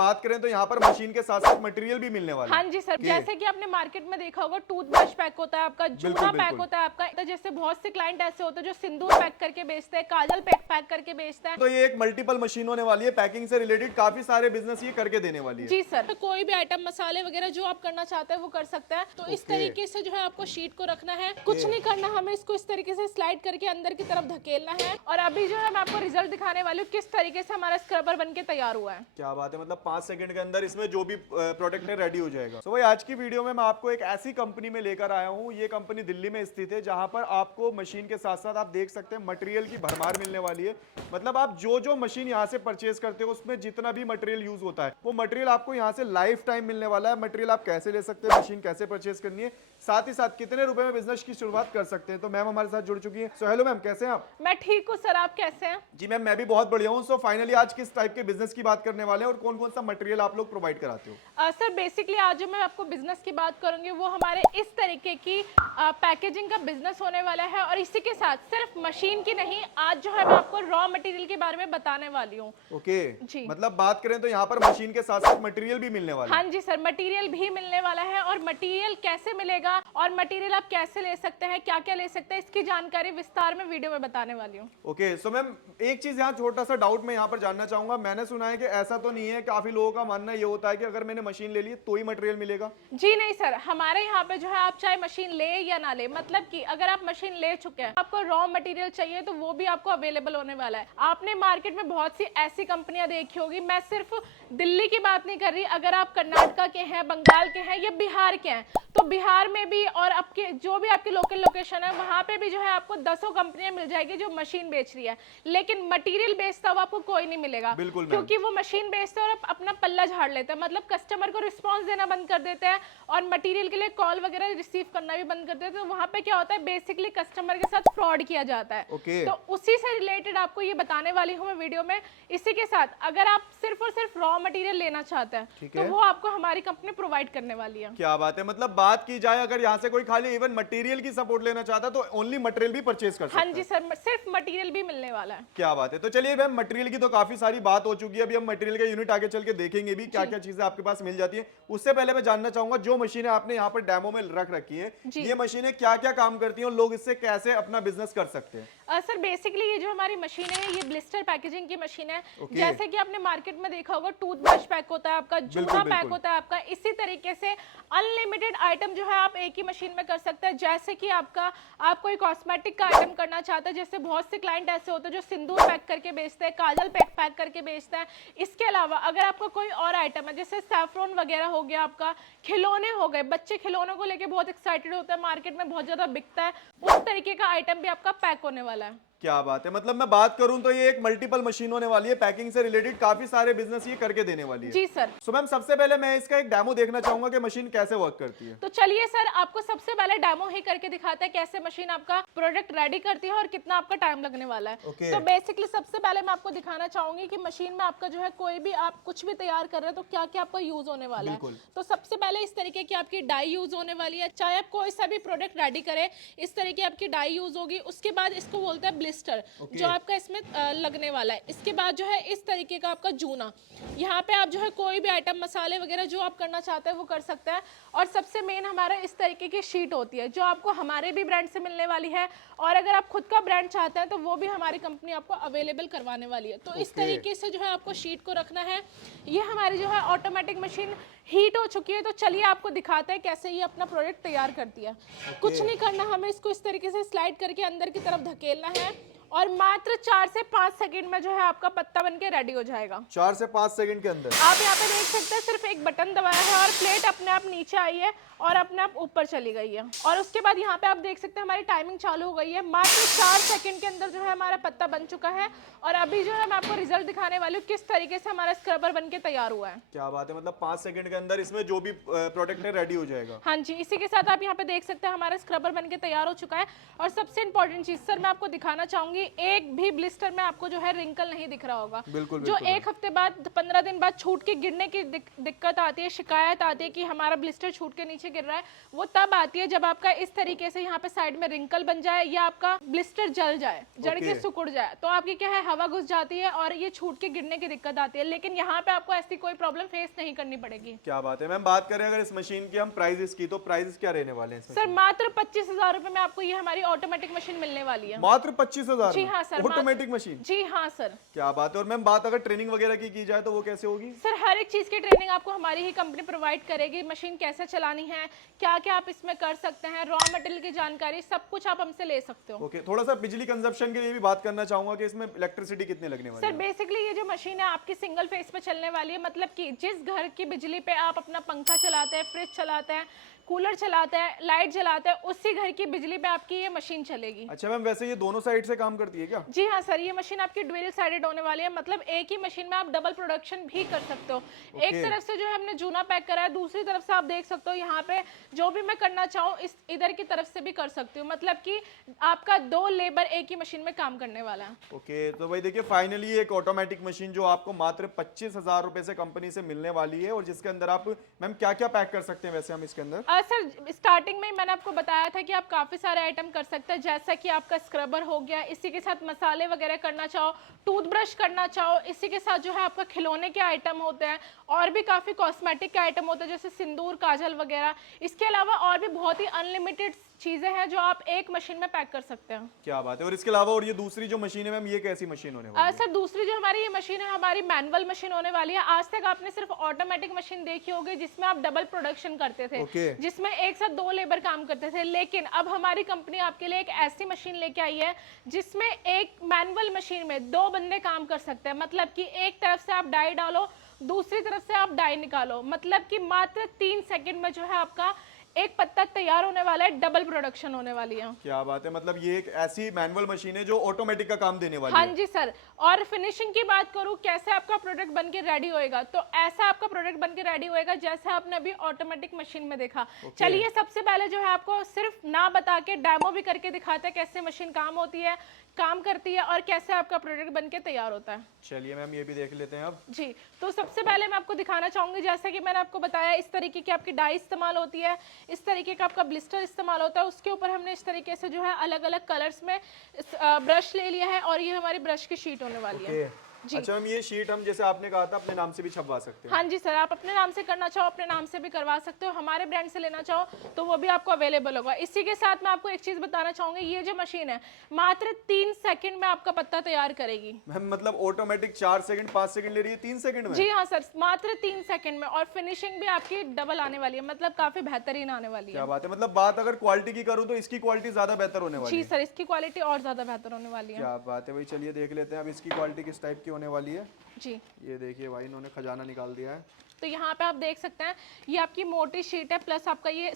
बात करें तो यहाँ पर मशीन के साथ साथ मटेरियल भी मिलने वाला है। हाँ जी सर, जैसे कि आपने मार्केट में देखा होगा टूथब्रश पैक होता है आपका, जूना पैक होता है आपका, तो जैसे बहुत से क्लाइंट ऐसे होते हैं जो सिंदूर पैक करके बेचते हैं, काजल पैक करके बेचते हैं। तो ये एक मल्टीपल मशीन होने वाली है, पैकिंग से रिलेटेड काफी सारे बिजनेस ये करके देने वाली है। जी सर, तो कोई भी आइटम मसाले वगैरह जो आप करना चाहते हैं वो कर सकते हैं। तो इस तरीके से जो है आपको शीट को रखना है, कुछ नहीं करना, हमें इसको इस तरीके से स्लाइड करके अंदर की तरफ धकेलना है। और अभी जो है मैं आपको रिजल्ट दिखाने वाली हूँ किस तरीके से हमारा स्क्रबर बनके तैयार हुआ है। क्या बात है, मतलब 5 सेकंड के अंदर इसमें जो भी प्रोडक्ट है रेडी हो जाएगा। तो भाई आज की वीडियो में मैं आपको एक ऐसी कंपनी में लेकर आया हूँ, ये कंपनी दिल्ली में स्थित है, जहां पर आपको मशीन के साथ साथ आप देख सकते हैं मटेरियल की भरमार मिलने वाली है। मतलब आप जो मशीन यहाँ से परचेज करते हो उसमें जितना भी मटेरियल यूज होता है वो मटेरियल आपको यहाँ से लाइफ टाइम मिलने वाला है। मटेरियल आप कैसे ले सकते हैं, मशीन कैसे परचेज करनी है, साथ ही साथ कितने रुपए में बिजनेस की शुरुआत कर सकते हैं। तो मैम हमारे साथ जुड़ चुकी है। सो हेलो मैम, कैसे हैं आप? मैं ठीक हूँ सर, आप कैसे हैं? जी मैम, मैं भी बहुत बढ़िया हूँ। सो फाइनली आज किस टाइप के बिजनेस की बात करने वाले हैं और कौन कौन सा मटेरियल आप लोग प्रोवाइड कराते हो? सर बेसिकली आज जो मैं आपको बिजनेस की बात करूंगी वो हमारे इस तरीके की पैकेजिंग का बिजनेस होने वाला है। और इसी के साथ सिर्फ मशीन की नहीं, आज जो है मैं आपको रॉ मटेरियल के बारे में बताने वाली हूँ। ओके जी, मतलब बात करें तो यहाँ पर मशीन के साथ साथ मटेरियल भी मिलने वाला है। हाँ जी सर, मटेरियल भी मिलने वाला है। और मटेरियल कैसे मिलेगा और मटेरियल आप कैसे ले सकते हैं, क्या क्या ले सकते हैं, इसकी जानकारी विस्तार में वीडियो में बताने वाली हूँ। ओके सो मैम एक चीज यहाँ छोटा सा डाउट मैं यहाँ पर जानना चाहूंगा। मैंने सुना है कि ऐसा तो नहीं है, काफी लोगों का मानना ये होता है कि अगर मैंने मशीन ले ली तो ही मटेरियल मिलेगा। जी नहीं सर, हमारे यहाँ पे जो है आप चाहे मशीन ले या ना ले, मतलब कि अगर आप मशीन ले चुके हैं, आपको रॉ मटेरियल चाहिए तो वो भी आपको अवेलेबल होने वाला है। आपने मार्केट में बहुत सी ऐसी कंपनियां देखी होगी, मैं सिर्फ दिल्ली की बात नहीं कर रही, अगर आप कर्नाटका के हैं, बंगाल के हैं या बिहार के हैं तो बिहार में भी और आपके जो भी आपके लोकल लोकेशन है वहां पे भी जो है आपको दसों कंपनियां मिल जाएगी जो मशीन बेच रही है, लेकिन मटेरियल बेचता हुआ आपको कोई नहीं मिलेगा। बिल्कुल मैम। क्योंकि वो मशीन बेचते हैं और अपना पल्ला झाड़ लेते हैं, मतलब कस्टमर को रिस्पॉन्स देना बंद कर देते हैं और मटेरियल के लिए कॉल वगैरह रिसीव करना भी बंद कर देते हैं। तो वहां पे क्या होता है, बेसिकली कस्टमर के साथ फ्रॉड किया जाता है। ओके तो उसी से रिलेटेड आपको ये बताने वाली हूँ मैं वीडियो में। इसी के साथ अगर आप सिर्फ और सिर्फ रॉ मटेरियल लेना चाहते हैं तो वो आपको हमारी कंपनी प्रोवाइड करने वाली है। क्या बात है, मतलब बात की जाए अगर यहाँ से कोई खाली इवन मटेरियल की सपोर्ट लेना चाहता है तो ओनली मटेरियल भी परचेज कर सकता है। हाँ जी सर, सिर्फ मटेरियल भी मिलने वाला है। क्या बात है। तो चलिए मैम मटेरियल की तो काफी सारी बात हो चुकी है, अभी हम मटेरियल का यूनिट आगे चल के देखेंगे भी क्या क्या चीजें आपके पास मिल जाती है। उससे पहले मैं जानना चाहूंगा जो मशीनें आपने यहाँ पर डेमो में रख रखी है, ये मशीनें क्या क्या काम करती हैं और लोग इससे कैसे अपना बिजनेस कर सकते हैं? सर बेसिकली ये जो हमारी मशीन है ये ब्लिस्टर पैकेजिंग की मशीन है। जैसे कि आपने मार्केट में देखा होगा टूथब्रश पैक होता है आपका, जूना पैक होता है आपका, इसी तरीके से अनलिमिटेड आइटम जो है आप एक ही मशीन में कर सकते हैं। जैसे कि आप कोई कॉस्मेटिक का आइटम करना चाहते हैं, जैसे बहुत से क्लाइंट ऐसे होते हैं जो सिंदूर पैक करके बेचते हैं, काजल पैक करके बेचते हैं। इसके अलावा अगर आपका कोई और आइटम है जैसे सैफरॉन वगैरह हो गया, आपका खिलौने हो गए, बच्चे खिलौनों को लेके बहुत एक्साइटेड होते हैं, मार्केट में बहुत ज्यादा बिकता है, उस तरीके का आइटम भी आपका पैक होने वाला है। क्या बात है, मतलब मैं बात करूं तो ये एक मल्टीपल मशीन होने वाली है, पैकिंग से रिलेटेड काफी सारे बिजनेस ये करके देने वाली है। जी सर। सो मैम सबसे पहले मैं इसका एक डेमो देखना चाहूंगा कि मशीन कैसे वर्क करती है। तो चलिए सर आपको सबसे पहले डेमो ही करके दिखाते हैं कैसे मशीन आपका प्रोडक्ट रेडी करती है और कितना आपका टाइम लगने वाला है। तो बेसिकली सबसे पहले मैं आपको दिखाना चाहूंगी कि मशीन में आपका जो है कोई भी आप कुछ भी तैयार कर रहे हैं तो क्या क्या आपका यूज होने वाला है। तो सबसे पहले इस तरीके की आपकी डाई यूज होने वाली है, चाहे आप कोई सा भी प्रोडक्ट रेडी करें इस तरह की आपकी डाई यूज होगी। उसके बाद इसको बोलते हैं ब्लिस्टर, जो आपका इसमें लगने वाला है। इसके बाद जो है इस तरीके का आपका जूना, यहाँ पे आप जो है कोई भी आइटम मसाले वगैरह जो आप करना चाहते हैं वो कर सकते हैं। और सबसे मेन हमारा इस तरीके की शीट होती है जो आपको हमारे भी ब्रांड से मिलने वाली है, और अगर आप खुद का ब्रांड चाहते हैं तो वो भी हमारी कंपनी आपको अवेलेबल करवाने वाली है। तो इस तरीके से जो है आपको शीट को रखना है। ये हमारी जो है ऑटोमेटिक मशीन हीट हो चुकी है, तो चलिए आपको दिखाते हैं कैसे ये अपना प्रोडक्ट तैयार करती है। कुछ नहीं करना, हमें इसको इस तरीके से स्लाइड करके अंदर की तरफ धकेलना है और मात्र 4 से 5 सेकंड में जो है आपका पत्ता बनके रेडी हो जाएगा। 4 से 5 सेकंड के अंदर आप यहाँ पे देख सकते हैं सिर्फ एक बटन दबाया है और प्लेट अपने आप नीचे आई है और अपने आप ऊपर चली गई है। और उसके बाद यहाँ पे आप देख सकते हैं हमारी टाइमिंग चालू हो गई है। मात्र 4 सेकंड के अंदर जो है हमारा पत्ता बन चुका है। और अभी जो है मैं आपको रिजल्ट दिखाने वाली हूँ किस तरीके से हमारा स्क्रबर बनके तैयार हुआ है। क्या बात है, मतलब 5 सेकंड के अंदर इसमें जो भी प्रोडक्ट है रेडी हो जाएगा। हाँ जी, इसी के साथ आप यहाँ पे देख सकते हैं हमारा स्क्रबर बनके तैयार हो चुका है। और सबसे इंपॉर्टेंट चीज सर मैं आपको दिखाना चाहूंगी, चाहूंगी एक भी ब्लिस्टर में आपको जो है रिंकल नहीं दिख रहा होगा। बिल्कुल, जो एक हफ्ते बाद 15 दिन बाद छूट के गिरने की दिक्कत आती है, शिकायत आती है कि हमारा ब्लिस्टर छूट के नीचे गिर रहा है, वो तब आती है जब आपका इस तरीके से यहाँ पे साइड में रिंकल बन जाए या आपका ब्लिस्टर जल जाए, जड़ के सिकुड़ जाए, तो आपकी क्या है हवा घुस जाती है और ये छूट के गिरने की दिक्कत आती है। लेकिन यहाँ पे आपको ऐसी कोई प्रॉब्लम फेस नहीं करनी पड़ेगी। क्या बात है मैम। बात करें अगर इस मशीन की हम प्राइस की, तो प्राइस क्या रहने वाले हैं सर? मात्र 25,000 रुपए में आपको ये हमारी ऑटोमेटिक मशीन मिलने वाली है। मात्र 25,000? जी हाँ सर, ऑटोमेटिक मशीन? जी हाँ सर। क्या बात है। और मैम बात अगर ट्रेनिंग वगैरह की जाए तो वो कैसे होगी? सर हर एक चीज की ट्रेनिंग आपको हमारी ही कंपनी प्रोवाइड करेगी। मशीन कैसे चलानी है, क्या क्या आप इसमें कर सकते हैं, रॉ मटेरियल की जानकारी, सब कुछ आप हमसे ले सकते हो। ओके, थोड़ा सा बिजली कंजप्शन के लिए भी बात करना चाहूंगा कि इसमें इलेक्ट्रिसिटी कितने लगने वाली सर है? बेसिकली ये जो मशीन है आपकी सिंगल फेस पे चलने वाली है, मतलब कि जिस घर की बिजली पे आप अपना पंखा चलाते हैं, फ्रिज चलाते हैं, कूलर चलाते हैं, लाइट जलाते हैं, उसी घर की बिजली पे आपकी ये मशीन चलेगी। अच्छा मैम, वैसे ये दोनों साइड से काम करती है क्या? जी हाँ सर, ये मशीन आपकी ड्यूल साइडेड होने वाली है, मतलब एक ही मशीन में आप डबल प्रोडक्शन भी कर सकते हो। एक तरफ से जो है हमने जूना पैक करा है, दूसरी तरफ से आप देख सकते हो यहाँ पे जो भी मैं करना चाहूँ इस इधर की तरफ से भी कर सकती हूँ, मतलब कि आपका 2 लेबर एक ही मशीन में काम करने वाला है। ओके, तो भाई देखिए फाइनली एक ऑटोमेटिक मशीन जो आपको मात्र 25,000 रुपए से कंपनी से मिलने वाली है, और जिसके अंदर आप मैम क्या क्या पैक कर सकते हैं वैसे हम इसके अंदर? सर स्टार्टिंग में मैंने आपको बताया था कि आप काफी सारे आइटम कर सकते हैं, जैसा कि आपका स्क्रबर हो गया, इसी के साथ मसाले वगैरह करना चाहो, टूथब्रश करना चाहो, इसी के साथ जो है आपका खिलौने के आइटम होते हैं, और भी काफी कॉस्मेटिक के आइटम होते हैं जैसे सिंदूर, काजल वगैरह। इसके अलावा और भी बहुत ही अनलिमिटेड चीजें हैं जो आप एक मशीन में पैक कर सकते हैं। क्या बात है। और इसके अलावा और ये दूसरी जो मशीन है मैम, ये कैसी मशीन होने वाली है? सर दूसरी जो हमारी ये मशीन है, हमारी मैनुअल मशीन होने वाली है। आज तक आपने सिर्फ ऑटोमेटिक मशीन देखी होगी जिसमें आप डबल प्रोडक्शन करते थे, जिसमें एक साथ 2 लेबर काम करते थे, लेकिन अब हमारी कंपनी आपके लिए एक ऐसी मशीन लेके आई है जिसमें एक मैनुअल मशीन में 2 बंदे काम कर सकते हैं। मतलब कि एक तरफ से आप डाई डालो, दूसरी तरफ से आप डाई निकालो, मतलब कि मात्र 3 सेकंड में जो है आपका एक पत्ता तैयार होने वाला है, डबल प्रोडक्शन होने वाली है। क्या बात है। मतलब ये एक ऐसी मैनुअल मशीन है जो ऑटोमेटिक का काम देने वाली हाँ है। जी सर। और फिनिशिंग की बात करूं कैसे आपका प्रोडक्ट बनके रेडी होएगा, तो ऐसा आपका प्रोडक्ट बनके रेडी होएगा जैसा आपने अभी ऑटोमेटिक मशीन में देखा। चलिए सबसे पहले जो है आपको सिर्फ ना बता के डेमो भी करके दिखाते हैं कैसे मशीन काम होती है, काम करती है, और कैसे आपका प्रोडक्ट बनके तैयार होता है। चलिए मैम ये भी देख लेते हैं अब। जी, तो सबसे पहले मैं आपको दिखाना चाहूंगी, जैसा कि मैंने आपको बताया इस तरीके की आपकी डाई इस्तेमाल होती है, इस तरीके का आपका ब्लिस्टर इस्तेमाल होता है। उसके ऊपर हमने इस तरीके से जो है अलग अलग कलर्स में ब्रश ले लिया है, और ये हमारी ब्रश की शीट होने वाली है। अच्छा मैम, ये शीट हम जैसे आपने कहा था अपने नाम से भी छपवा सकते हैं? हाँ जी सर, आप अपने नाम से करना चाहो अपने नाम से भी करवा सकते हो, हमारे ब्रांड से लेना चाहो तो वो भी आपको अवेलेबल होगा। इसी के साथ मैं आपको एक चीज बताना चाहूंगी, ये जो मशीन है मात्र 3 सेकंड में आपका पत्ता तैयार करेगी। मैम मतलब ऑटोमेटिक 4 सेकंड 5 सेकंड ले रही है 3 सेकंड में? जी हाँ सर, मात्र 3 सेकंड में, और फिनिशिंग भी आपकी डबल आने वाली है, मतलब काफी बेहतरीन आने वाली है। क्या बात है। मतलब बात अगर क्वालिटी की करूँ तो इसकी क्वालिटी ज्यादा बेहतर होने वाली है? जी सर, इसकी क्वालिटी और ज्यादा बेहतर होने वाली है। क्या बात है भाई। चलिए देख लेते हैं अब इसकी क्वालिटी किस टाइप की होने वाली है। जी, ये देखिए भाई इन्होंने खजाना निकाल दिया है। तो यहाँ पे आप देख सकते हैं ये आपकी मोटी शीट है, प्लस आपका ये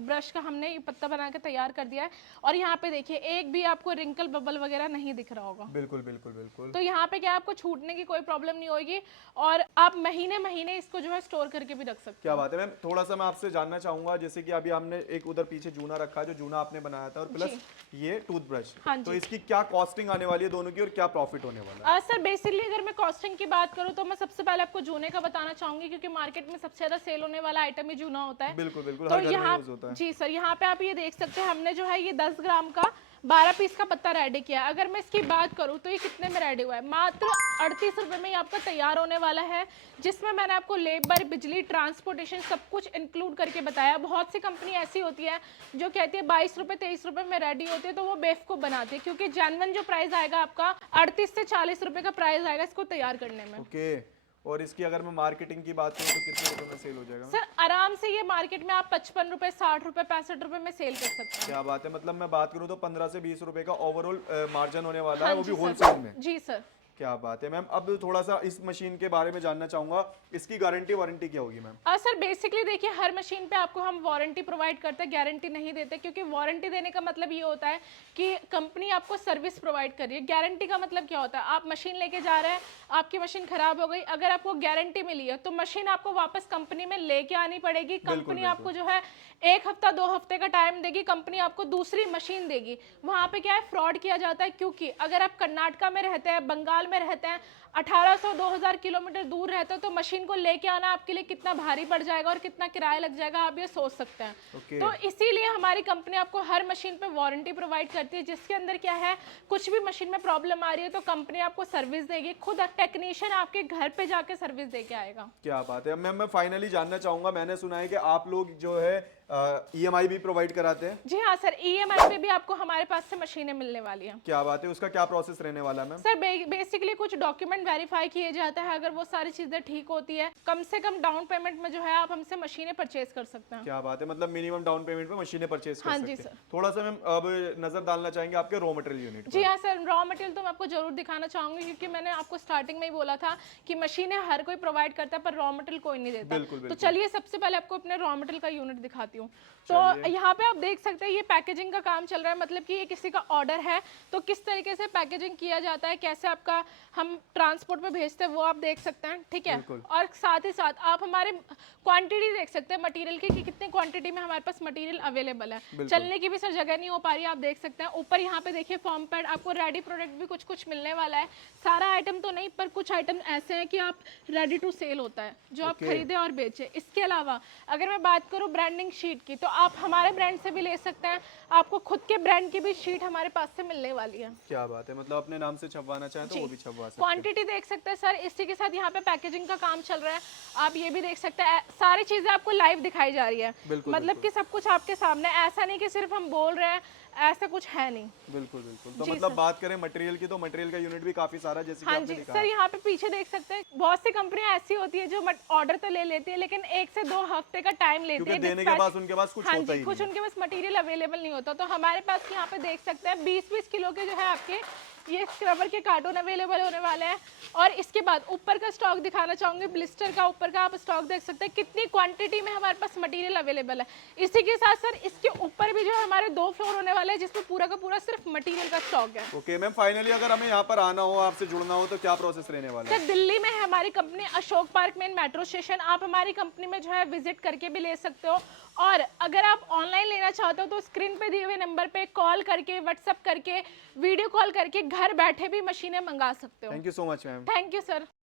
ब्रश का हमने ये पत्ता बना के तैयार कर दिया है। और यहाँ पे देखिए एक भी आपको रिंकल बबल वगैरह नहीं दिख रहा होगा। बिल्कुल बिल्कुल बिल्कुल। तो यहाँ पे क्या आपको छूटने की कोई प्रॉब्लम नहीं होगी, और आप महीने महीने इसको जो है स्टोर करके भी रख सकते हैं। क्या बात है मैम। थोड़ा सा मैं आपसे जानना चाहूंगा, जैसे कि अभी हमने एक उधर पीछे जूना रखा है जो जूना आपने बनाया था, और प्लस ये टूथब्रश, हाँ तो जी। इसकी क्या कॉस्टिंग आने वाली है दोनों की, और क्या प्रॉफिट होने वाला है? सर बेसिकली अगर मैं कॉस्टिंग की बात करूँ तो मैं सबसे पहले आपको जूने का बताना चाहूंगी, क्योंकि मार्केट में सबसे ज्यादा सेल होने वाला आइटम ही जूना होता है। बिल्कुल बिल्कुल, तो हर घर में यहाँ यूज होता है। जी सर, यहाँ पे आप ये देख सकते हैं हमने जो है ये 10 ग्राम का 12 पीस का पत्ता रेडी किया। अगर मैं इसकी बात करूँ तो ये कितने में रेडी हुआ है, मात्र 38 रुपए में ये आपका तैयार होने वाला है, जिसमें मैंने आपको लेबर, बिजली, ट्रांसपोर्टेशन सब कुछ इंक्लूड करके बताया। बहुत सी कंपनी ऐसी होती है जो कहती है 22 रुपए 23 रुपए में रेडी होती है, तो वो बेवकूफ बनाती है, क्योंकि जेन्युइन जो प्राइस आएगा आपका 38 से 40 रुपए का प्राइस आएगा इसको तैयार करने में। ओके, और इसकी अगर मैं मार्केटिंग की बात करूं तो कितने रुपए में सेल हो जाएगा? सर आराम से ये मार्केट में आप 55 रुपए, 60 रुपए, 65 रुपए में सेल कर सकते हैं। क्या बात है। मतलब मैं बात करूं तो 15 से 20 रुपए का ओवरऑल मार्जिन होने वाला है, हाँ वो जी भी सर। होलसेल में? जी सर। क्या बात है मैम। अब थोड़ा सा इस मशीन के बारे में जानना चाहूंगा, इसकी गारंटी वारंटी क्या होगी मैम? सर बेसिकली देखिए, हर मशीन पे आपको हम वारंटी प्रोवाइड करते हैं, गारंटी नहीं देते, क्योंकि वारंटी देने का मतलब ये होता है कि कंपनी आपको सर्विस प्रोवाइड कर रही है। गारंटी का मतलब क्या होता है, आप मशीन लेके जा रहे हैं, आपकी मशीन खराब हो गई, अगर आपको गारंटी मिली है तो मशीन आपको वापस कंपनी में लेके आनी पड़ेगी। कंपनी आपको जो है 1 हफ्ता 2 हफ्ते का टाइम देगी, कंपनी आपको दूसरी मशीन देगी। वहाँ पे क्या है, फ्रॉड किया जाता है, क्योंकि अगर आप कर्नाटका में रहते हैं, बंगाल में रहते हैं, 1800-2000 किलोमीटर दूर रहते हो, तो मशीन को लेके आना आपके लिए कितना भारी पड़ जाएगा और कितना किराया लग जाएगा, आप ये सोच सकते हैं। तो इसीलिए हमारी कंपनी आपको हर मशीन पे वारंटी प्रोवाइड करती है, जिसके अंदर क्या है, कुछ भी मशीन में प्रॉब्लम आ रही है तो कंपनी आपको सर्विस देगी, खुद टेक्नीशियन आपके घर पे जाके सर्विस देके आएगा। क्या बात है मैम। मैं फाइनली जानना चाहूंगा, मैंने सुना है कि आप लोग जो है ईएमआई भी प्रोवाइड कराते हैं? जी हाँ सर, ईएमआई पे भी आपको हमारे पास से मशीनें मिलने वाली हैं। क्या बात है, उसका क्या प्रोसेस रहने वाला है मैम? सर बेसिकली कुछ डॉक्यूमेंट वेरीफाई किए जाता है, अगर वो सारी चीजें ठीक होती है, कम से कम डाउन पेमेंट में जो है आप हमसे मशीनें परचेज कर सकते हैं। क्या बात है, मतलब मिनिमम डाउन पेमेंट पे मशीनें परचेज कर हाँ सकते जी हैं। सर। थोड़ा सा मैम अब नजर डालना चाहेंगे आपके रॉ मटेरियल यूनिट जी हाँ सर, रॉ मटेरियल तो मैं आपको जरूर दिखाना चाहूंगी, क्योंकि मैंने आपको स्टार्टिंग में ही बोला था कि मशीनें हर कोई प्रोवाइड करता है पर रॉ मटेरियल कोई नहीं देता। बिल्कुल, तो चलिए सबसे पहले आपको अपने रॉ मटेरियल का यूनिट दिखाती हूँ। तो यहाँ पे आप देख सकते हैं ये पैकेजिंग का काम चल रहा है, मतलब कि ये किसी का ऑर्डर है तो किस तरीके से पैकेजिंग किया जाता है, कैसे आपका हम ट्रांसपोर्ट में भेजते हैं वो आप देख सकते हैं, ठीक है। और साथ ही साथ आप हमारे क्वांटिटी देख सकते हैं मटेरियल की कि कितनी क्वांटिटी में हमारे पास मटेरियल अवेलेबल है। चलने की भी सर जगह नहीं हो पा रही है, आप देख सकते हैं। ऊपर यहाँ पे देखिए फॉर्म पैड, आपको रेडी प्रोडक्ट भी कुछ कुछ मिलने वाला है, सारा आइटम तो नहीं पर कुछ आइटम ऐसे हैं कि आप रेडी टू सेल होता है जो आप खरीदे और बेचे। इसके अलावा अगर मैं बात करूँ ब्रांडिंग शीट की, तो आप हमारे ब्रांड से भी ले सकते हैं, आपको खुद के ब्रांड की भी शीट हमारे पास से मिलने वाली है। क्या बात है, मतलब अपने नाम से छपवाना चाहे तो वो भी छपवा सकते हैं। क्वांटिटी देख सकते हैं सर, इसी के साथ यहाँ पे पैकेजिंग का काम चल रहा है, आप ये भी देख सकते हैं। सारी चीजें आपको लाइव दिखाई जा रही है, मतलब कि सब कुछ आपके सामने, ऐसा नहीं कि सिर्फ हम बोल रहे हैं, ऐसा कुछ है नहीं। बिल्कुल बिल्कुल। तो मतलब बात करें मटेरियल की, तो मटेरियल का यूनिट भी काफी सारा जैसे कि हाँ आपने जी दिखाया। सर, यहाँ पे पीछे देख सकते हैं बहुत सी कंपनियां ऐसी होती है जो ऑर्डर तो ले लेती है लेकिन 1 से 2 हफ्ते का टाइम लेती है देने के बाद उनके पास कुछ हाँ होता जी, ही कुछ नहीं। उनके पास मटेरियल अवेलेबल नहीं होता। तो हमारे पास यहाँ पे देख सकते हैं 20-20 किलो के जो है आपके ये स्क्रबर के कार्टून अवेलेबल होने वाले हैं। और इसके बाद ऊपर का स्टॉक दिखाना चाहूंगी, ब्लिस्टर का ऊपर का आप स्टॉक देख सकते हैं कितनी क्वांटिटी में हमारे पास मटेरियल अवेलेबल है। इसी के साथ सर इसके ऊपर भी जो है हमारे 2 फ्लोर होने वाले हैं, जिसमें पूरा का पूरा सिर्फ मटेरियल का स्टॉक है। ओके मैम, फाइनली अगर हमें यहाँ पर आना हो, आपसे जुड़ना हो, तो क्या प्रोसेस रहने वाला है? सर दिल्ली में है हमारी कंपनी, अशोक पार्क में मेट्रो स्टेशन, आप हमारी कंपनी में जो है विजिट करके भी ले सकते हो। और अगर आप ऑनलाइन लेना चाहते हो तो स्क्रीन पे दिए हुए नंबर पे कॉल करके, व्हाट्सएप करके, वीडियो कॉल करके घर बैठे भी मशीनें मंगा सकते हो। Thank you so much ma'am. Thank you sir.